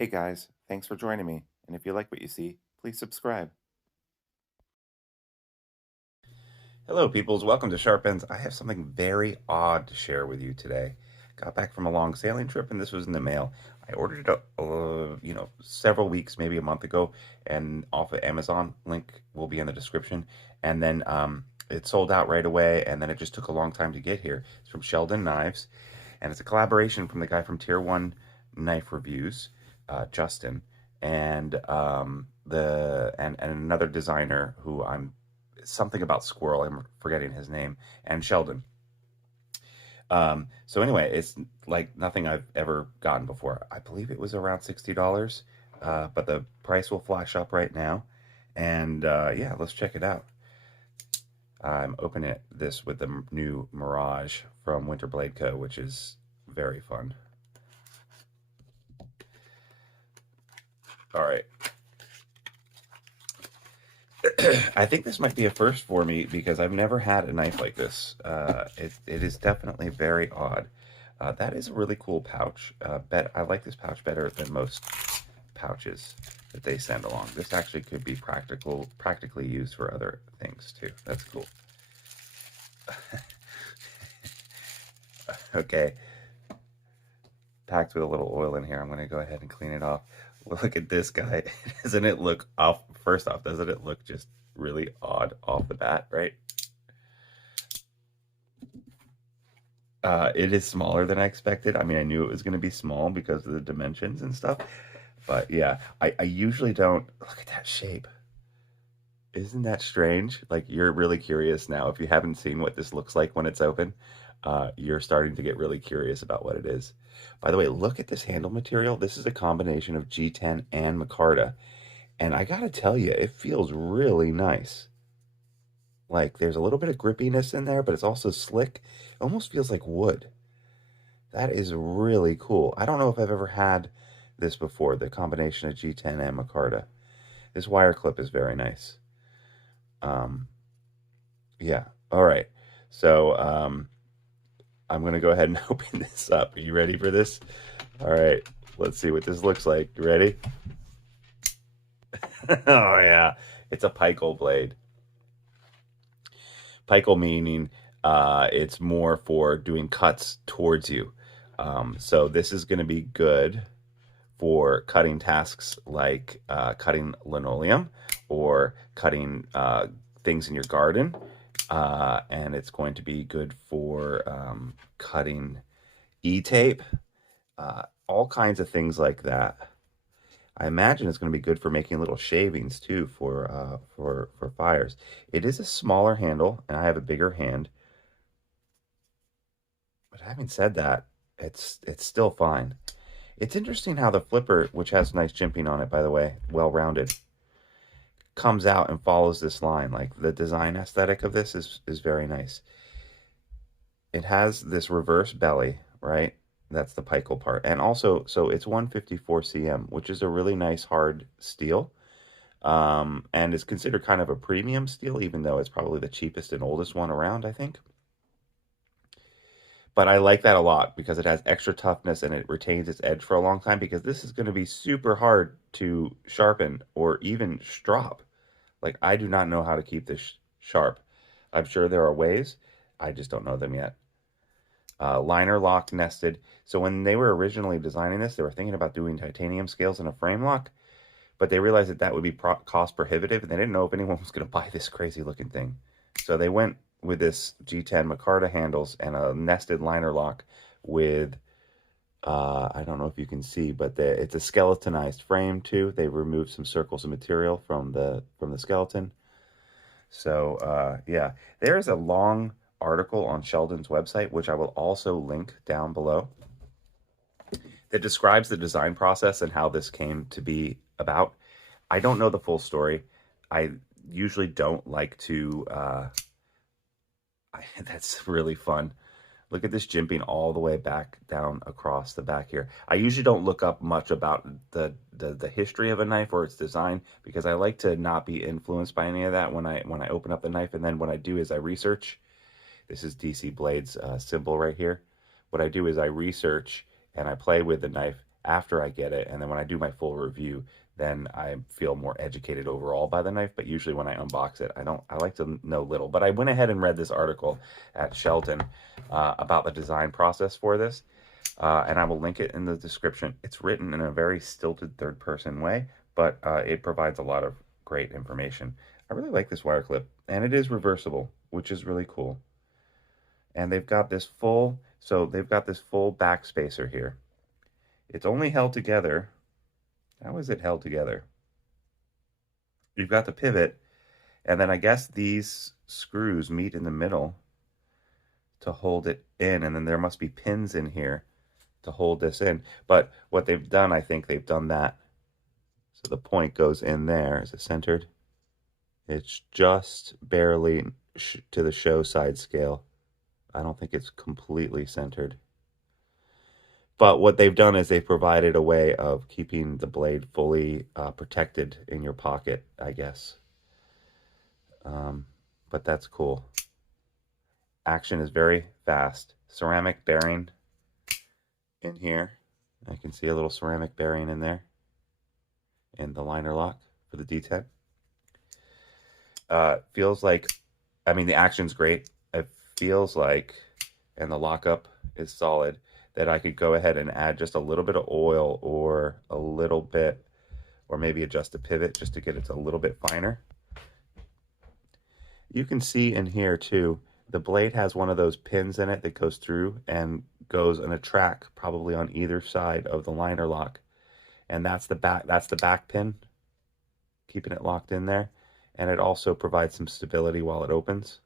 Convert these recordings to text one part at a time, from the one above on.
Hey guys, thanks for joining me, and if you like what you see, please subscribe. Hello, peoples. Welcome to Sharp Ends. I have something very odd to share with you today. Got back from a long sailing trip, and this was in the mail. I ordered it, several weeks, maybe a month ago, and off of Amazon. Link will be in the description. And then it sold out right away, and then it just took a long time to get here. It's from Shieldon Knives, and it's a collaboration from the guy from Tier One Knife Reviews, Justin, and and another designer who I'm something about squirrel. I'm forgetting his name, and Sheldon. So anyway, it's like nothing I've ever gotten before. I believe it was around $60, but the price will flash up right now. And yeah, let's check it out. I'm opening this with the new Mirage from Winter Blade Co., which is very fun. All right. I think this might be a first for me because I've never had a knife like this. It is definitely very odd. That is a really cool pouch. I like this pouch better than most pouches that they send along. This actually could be practically used for other things too. That's cool. Okay, packed with a little oil in here. I'm going to go ahead and clean it off. Look at this guy. Doesn't it look off? First off, doesn't it look just really odd off the bat, right? It is smaller than I expected. I mean, I knew it was going to be small because of the dimensions and stuff. But yeah, I usually don't. Look at that shape. Isn't that strange? Like, you're really curious now. If you haven't seen what this looks like when it's open, you're starting to get really curious about what it is. By the way, look at this handle material. This is a combination of G10 and micarta. And I gotta tell you, it feels really nice. Like, there's a little bit of grippiness in there, but it's also slick. It almost feels like wood. That is really cool. I don't know if I've ever had this before, the combination of G10 and micarta. This wire clip is very nice. Yeah, all right. So I'm gonna go ahead and open this up. Are you ready for this? All right, let's see what this looks like. You ready? Oh yeah, it's a pickel blade. Pickel meaning it's more for doing cuts towards you. So this is going to be good for cutting tasks like cutting linoleum or cutting things in your garden. And it's going to be good for cutting e-tape, all kinds of things like that. I imagine it's going to be good for making little shavings too for fires. It is a smaller handle, and I have a bigger hand. But having said that, it's still fine. It's interesting how the flipper, which has nice jimping on it, by the way, well rounded, comes out and follows this line. Like, the design aesthetic of this is very nice. It has this reverse belly, right? That's the pickel part. And also, so it's 154 cm, which is a really nice hard steel. And is considered kind of a premium steel, even though it's probably the cheapest and oldest one around, I think. But I like that a lot because it has extra toughness and it retains its edge for a long time, because this is going to be super hard to sharpen or even strop. Like, I do not know how to keep this sharp. I'm sure there are ways. I just don't know them yet. Liner lock nested. So when they were originally designing this, they were thinking about doing titanium scales in a frame lock, but they realized that that would be cost prohibitive, and they didn't know if anyone was going to buy this crazy looking thing. So they went with this G10 micarta handles and a nested liner lock with, I don't know if you can see, but it's a skeletonized frame too. They removed some circles of material from the skeleton. So yeah, there's a long article on Sheldon's website, which I will also link down below, that describes the design process and how this came to be about. I don't know the full story. I usually don't like to, that's really fun. Look at this jimping all the way back down across the back here. I usually don't look up much about the history of a knife or its design, because I like to not be influenced by any of that when I open up the knife. And then what I do is I research. This is DC Blade's symbol right here. What I do is I research and I play with the knife, after I get it, and then when I do my full review, then I feel more educated overall by the knife. But usually when I unbox it, I like to know little. But I went ahead and read this article at Shieldon about the design process for this, and I will link it in the description. It's written in a very stilted third person way, but it provides a lot of great information. I really like this wire clip, and it is reversible, which is really cool. And they've got this full back spacer here. It's only held together. How is it held together? You've got the pivot, and then I guess these screws meet in the middle to hold it in, and then there must be pins in here to hold this in. But what they've done, I think they've done that. So the point goes in there. Is it centered? It's just barely to the show side scale. I don't think it's completely centered. But what they've done is they've provided a way of keeping the blade fully protected in your pocket, I guess. But that's cool. Action is very fast. Ceramic bearing in here. I can see a little ceramic bearing in there. And the liner lock for the D10. Feels like, I mean, the action's great. It feels like, and the lockup is solid, that I could go ahead and add just a little bit of oil or a little bit, or maybe adjust the pivot just to get it a little bit finer. You can see in here too, the blade has one of those pins in it that goes through and goes on a track probably on either side of the liner lock. And that's the back pin, keeping it locked in there. And it also provides some stability while it opens.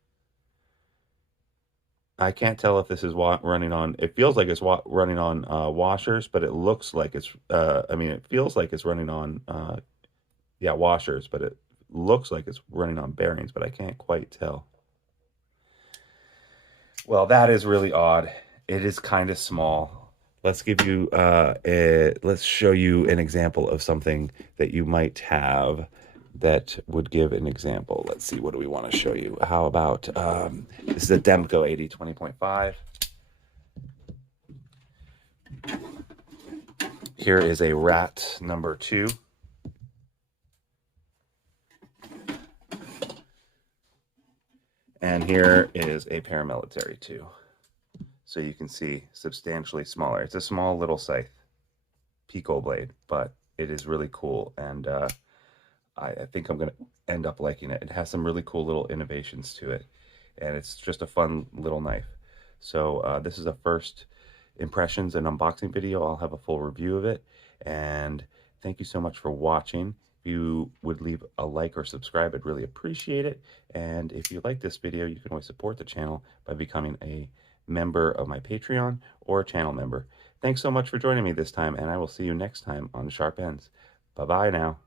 I can't tell if this is running on, it feels like it's running on washers, but it looks like it's, I mean, it feels like it's running on, yeah, washers, but it looks like it's running on bearings, but I can't quite tell. Well, that is really odd. It is kind of small. Let's give you, let's show you an example of something that you might have that would give an example. Let's see, what do we want to show you? How about, this is a Demco 80 20.5. Here is a rat number 2. And here is a paramilitary 2. So you can see substantially smaller. It's a small little scythe, Pico blade, but it is really cool. And I think I'm going to end up liking it. It has some really cool little innovations to it. And it's just a fun little knife. So this is a first impressions and unboxing video. I'll have a full review of it. And thank you so much for watching. If you would leave a like or subscribe, I'd really appreciate it. And if you like this video, you can always support the channel by becoming a member of my Patreon or a channel member. Thanks so much for joining me this time, and I will see you next time on Sharp Ends. Bye-bye now.